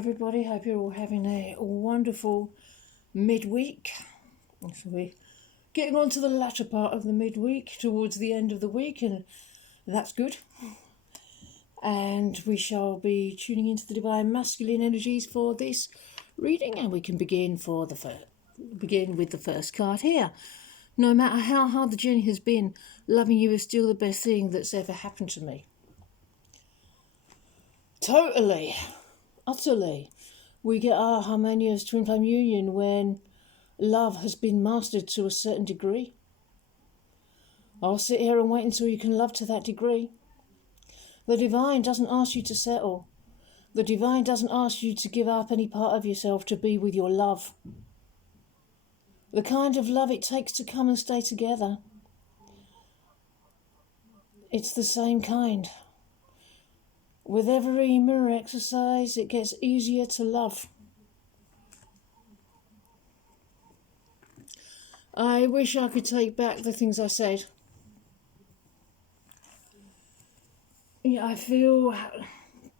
everybody. Hope you're all having a wonderful midweek. So we're getting on to the latter part of the midweek, towards the end of the week, and that's good. And we shall be tuning into the divine masculine energies for this reading, and we can begin with the first card here. No matter how hard the journey has been, loving you is still the best thing that's ever happened to me. Totally, utterly. We get our harmonious twin flame union when love has been mastered to a certain degree. I'll sit here and wait until you can love to that degree. The divine doesn't ask you to settle. The divine doesn't ask you to give up any part of yourself to be with your love. The kind of love it takes to come and stay together. It's the same kind. With every mirror exercise, it gets easier to love. I wish I could take back the things I said. Yeah, I feel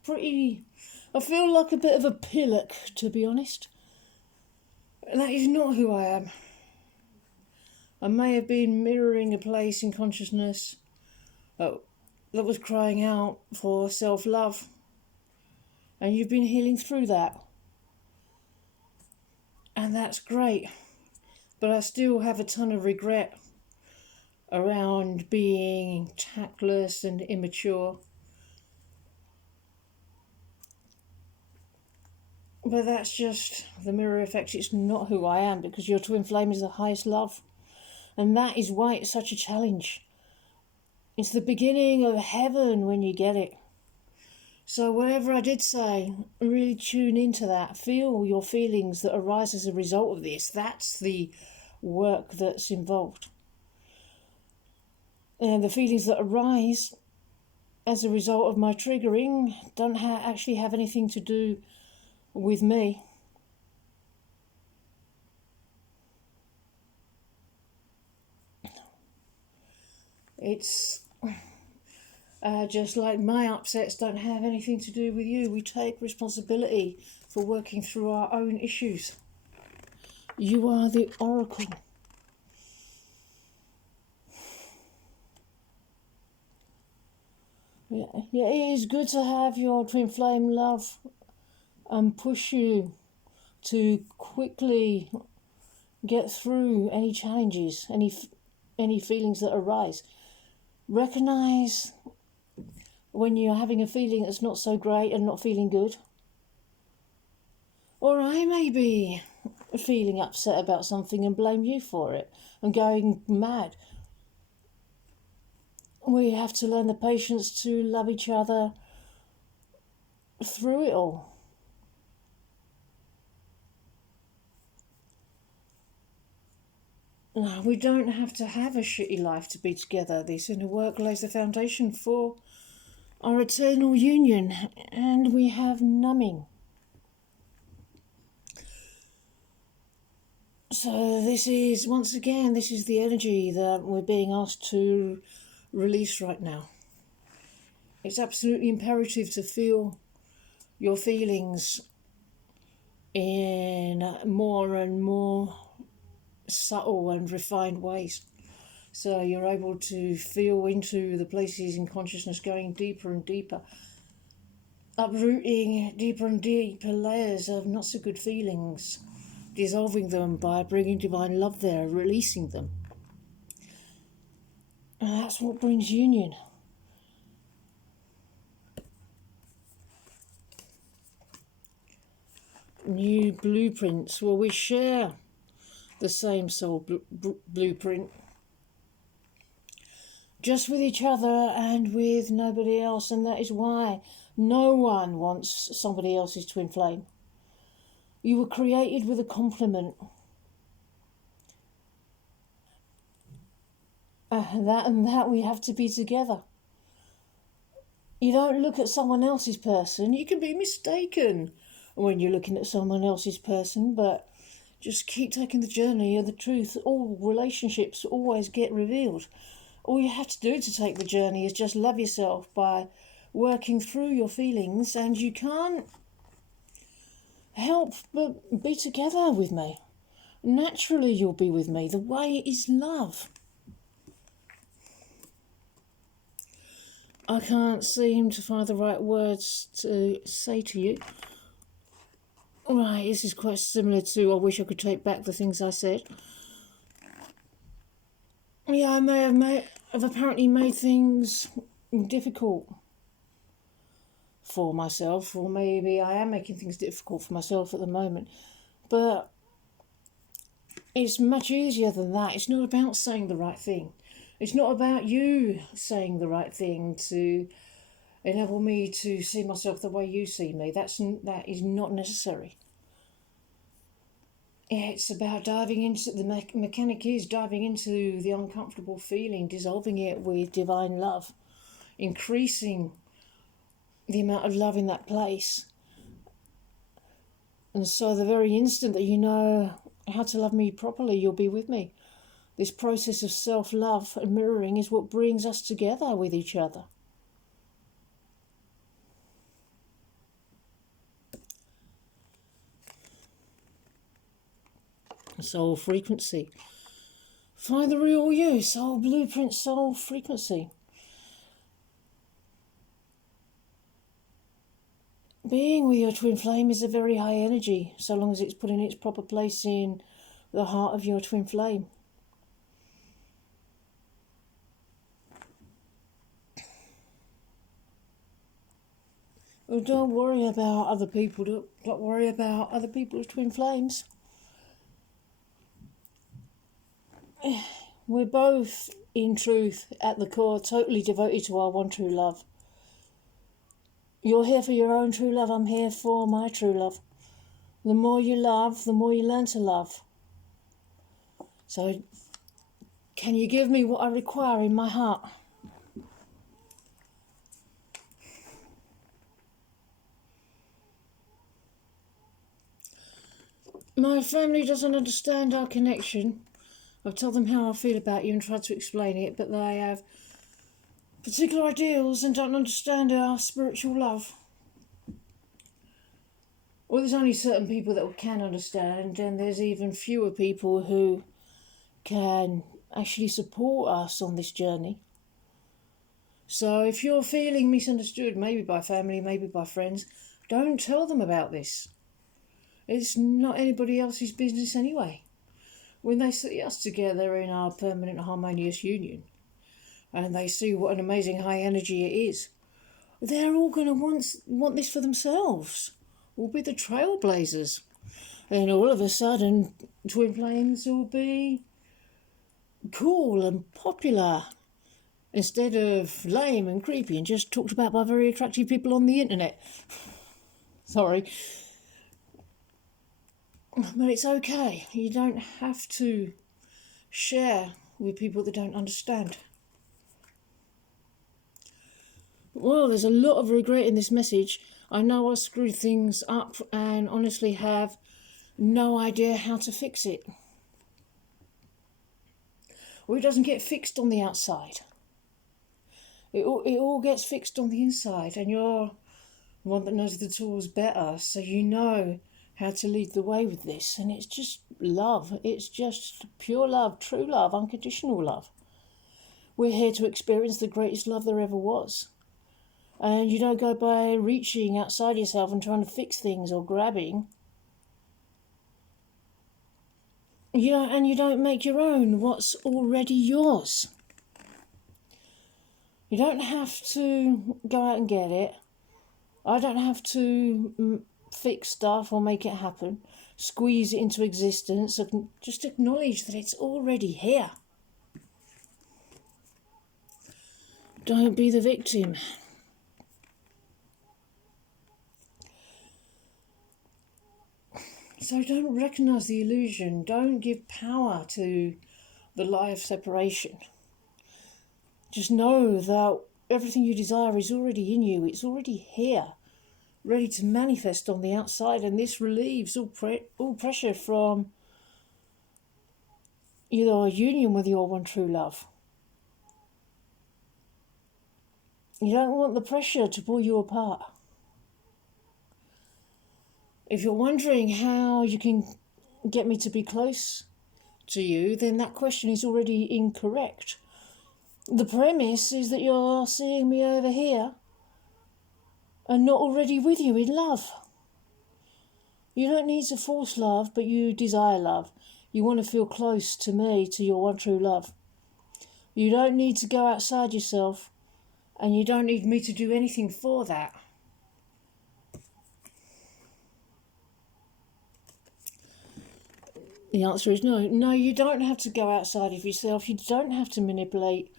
like a bit of a pillock, to be honest. That is not who I am. I may have been mirroring a place in consciousness that was crying out for self-love. And you've been healing through that. And that's great. But I still have a ton of regret around being tactless and immature. But that's just the mirror effect. It's not who I am, because your twin flame is the highest love. And that is why it's such a challenge. It's the beginning of heaven when you get it. So whatever I did say, really tune into that. Feel your feelings that arise as a result of this. That's the work that's involved. And the feelings that arise as a result of my triggering don't actually have anything to do with me. It's just like my upsets don't have anything to do with you. We take responsibility for working through our own issues. You are the oracle. Yeah, it is good to have your twin flame love and push you to quickly get through any challenges, any feelings that arise. Recognize when you're having a feeling that's not so great and not feeling good. Or I may be feeling upset about something and blame you for it and going mad. We have to learn the patience to love each other through it all. No, we don't have to have a shitty life to be together. This inner work lays the foundation for our eternal union, and we have numbing. So this is, once again, this is the energy that we're being asked to release right now. It's absolutely imperative to feel your feelings in more and more subtle and refined ways. So you're able to feel into the places in consciousness, going deeper and deeper, uprooting deeper and deeper layers of not so good feelings, dissolving them by bringing divine love there, releasing them. And that's what brings union. New blueprints. Well, we share the same soul blueprint, just with each other and with nobody else, and that is why no one wants somebody else's twin flame. You were created with a complement. And that we have to be together. You don't look at someone else's person. You can be mistaken when you're looking at someone else's person, but just keep taking the journey of the truth. All relationships always get revealed. All you have to do to take the journey is just love yourself by working through your feelings, and you can't help but be together with me. Naturally you'll be with me. The way is love. I can't seem to find the right words to say to you. Right, this is quite similar to I wish I could take back the things I said. Yeah, I may have apparently made things difficult for myself, or maybe I am making things difficult for myself at the moment. But it's much easier than that. It's not about saying the right thing. It's not about you saying the right thing to enable me to see myself the way you see me. That is not necessary. It's about diving into the mechanic is diving into the uncomfortable feeling, dissolving it with divine love, increasing the amount of love in that place. And so the very instant that you know how to love me properly, you'll be with me. This process of self-love and mirroring is what brings us together with each other. Soul frequency. Find the real you, soul blueprint, soul frequency. Being with your twin flame is a very high energy, so long as it's put in its proper place in the heart of your twin flame. Well, don't worry about other people. Don't worry about other people's twin flames. We're both, in truth, at the core, totally devoted to our one true love. You're here for your own true love. I'm here for my true love. The more you love, the more you learn to love. So, can you give me what I require in my heart? My family doesn't understand our connection. I've told them how I feel about you and tried to explain it, but they have particular ideals and don't understand our spiritual love. Well, there's only certain people that can understand, and there's even fewer people who can actually support us on this journey. So if you're feeling misunderstood, maybe by family, maybe by friends, don't tell them about this. It's not anybody else's business anyway. When they see us together in our permanent harmonious union, and they see what an amazing high energy it is, they're all going to want this for themselves. We'll be the trailblazers. And all of a sudden, twin flames will be cool and popular, instead of lame and creepy and just talked about by very attractive people on the internet. Sorry. But it's okay. You don't have to share with people that don't understand. Well, there's a lot of regret in this message. I know I screwed things up and honestly have no idea how to fix it. Well, it doesn't get fixed on the outside. It all gets fixed on the inside, and you're the one that knows the tools better, so you know how to lead the way with this. And it's just love. It's just pure love, true love, unconditional love. We're here to experience the greatest love there ever was. And you don't go by reaching outside yourself and trying to fix things or grabbing. And you don't make your own what's already yours. You don't have to go out and get it. I don't have to fix stuff or make it happen, squeeze it into existence, and just acknowledge that it's already here. Don't be the victim. So don't recognise the illusion. Don't give power to the lie of separation. Just know that everything you desire is already in you. It's already here, ready to manifest on the outside. And this relieves all pressure from your union with your one true love. You don't want the pressure to pull you apart. If you're wondering how you can get me to be close to you, then that question is already incorrect. The premise is that you're seeing me over here and not already with you in love. You don't need to force love, but you desire love. You want to feel close to me, to your one true love. You don't need to go outside yourself, and you don't need me to do anything for that. The answer is no. No, you don't have to go outside of yourself. You don't have to manipulate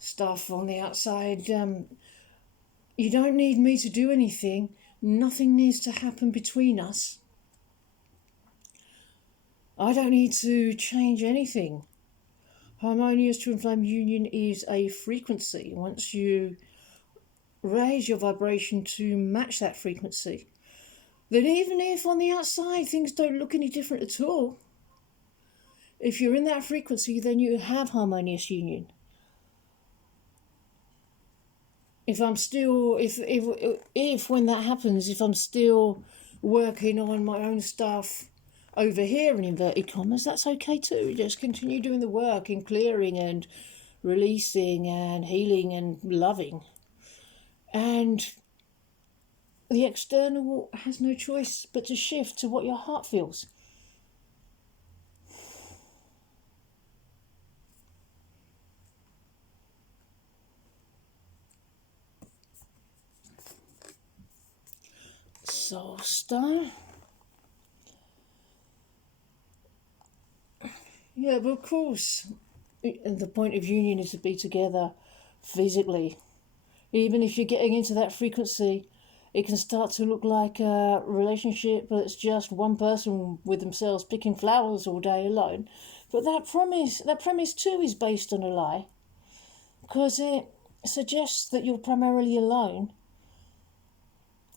stuff on the outside. You don't need me to do anything. Nothing needs to happen between us. I don't need to change anything. Harmonious twin flame union is a frequency. Once you raise your vibration to match that frequency, then even if on the outside things don't look any different at all, if you're in that frequency, then you have harmonious union. If I'm still, if when that happens, if I'm still working on my own stuff over here in inverted commas, that's okay too. Just continue doing the work in clearing and releasing and healing and loving. And the external has no choice but to shift to what your heart feels. Soul Stone. Yeah, but of course, the point of union is to be together physically. Even if you're getting into that frequency, it can start to look like a relationship that's just one person with themselves picking flowers all day alone. But that premise too is based on a lie, because it suggests that you're primarily alone,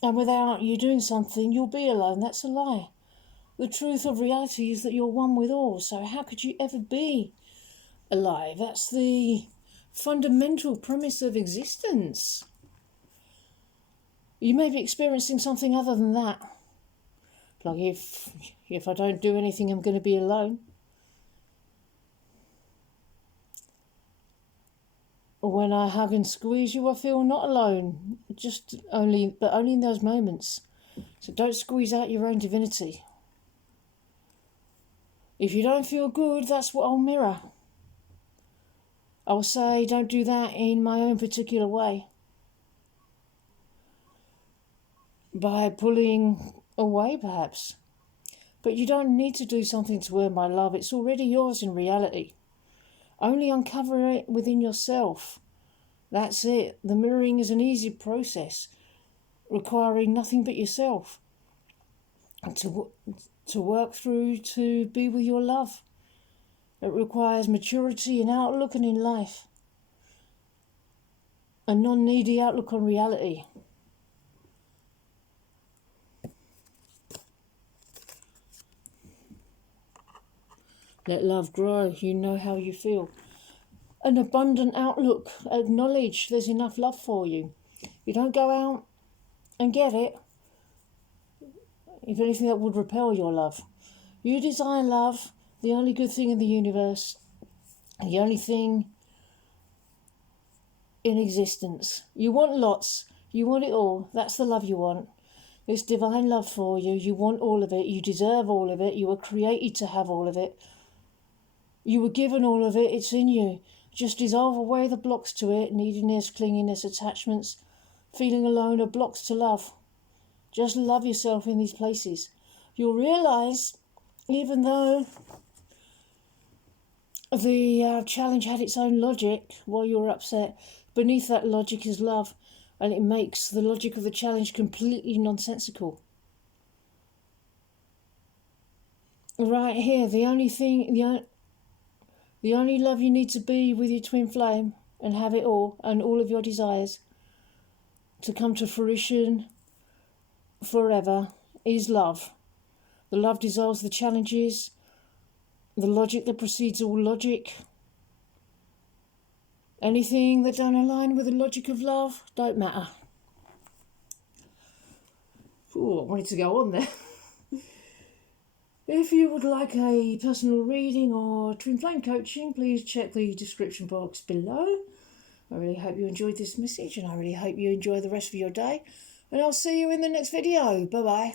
and without you doing something, you'll be alone. That's a lie. The truth of reality is that you're one with all, so how could you ever be alive? That's the fundamental premise of existence. You may be experiencing something other than that. Like if I don't do anything, I'm going to be alone. When I hug and squeeze you, I feel not alone. But only in those moments. So don't squeeze out your own divinity. If you don't feel good, that's what I'll mirror. I'll say, don't do that in my own particular way. By pulling away, perhaps. But you don't need to do something to earn my love. It's already yours in reality. Only uncover it within yourself. That's it. The mirroring is an easy process, requiring nothing but yourself to work through to be with your love. It requires maturity in outlook and in life. A non-needy outlook on reality. Let love grow. You know how you feel. An abundant outlook. Acknowledge there's enough love for you. You don't go out and get it. If anything, that would repel your love. You desire love, the only good thing in the universe, the only thing in existence. You want lots. You want it all. That's the love you want. It's divine love for you. You want all of it. You deserve all of it. You were created to have all of it. You were given all of it. It's in you. Just dissolve away the blocks to it. Neediness, clinginess, attachments, feeling alone are blocks to love. Just love yourself in these places. You'll realise, even though the challenge had its own logic while you were upset, beneath that logic is love, and it makes the logic of the challenge completely nonsensical. Right here, the only love you need to be with your twin flame and have it all, and all of your desires to come to fruition forever, is love. The love dissolves the challenges, the logic that precedes all logic. Anything that don't align with the logic of love don't matter. Ooh, I wanted to go on there. If you would like a personal reading or twin flame coaching, please check the description box below. I really hope you enjoyed this message, and I really hope you enjoy the rest of your day. And I'll see you in the next video. Bye bye.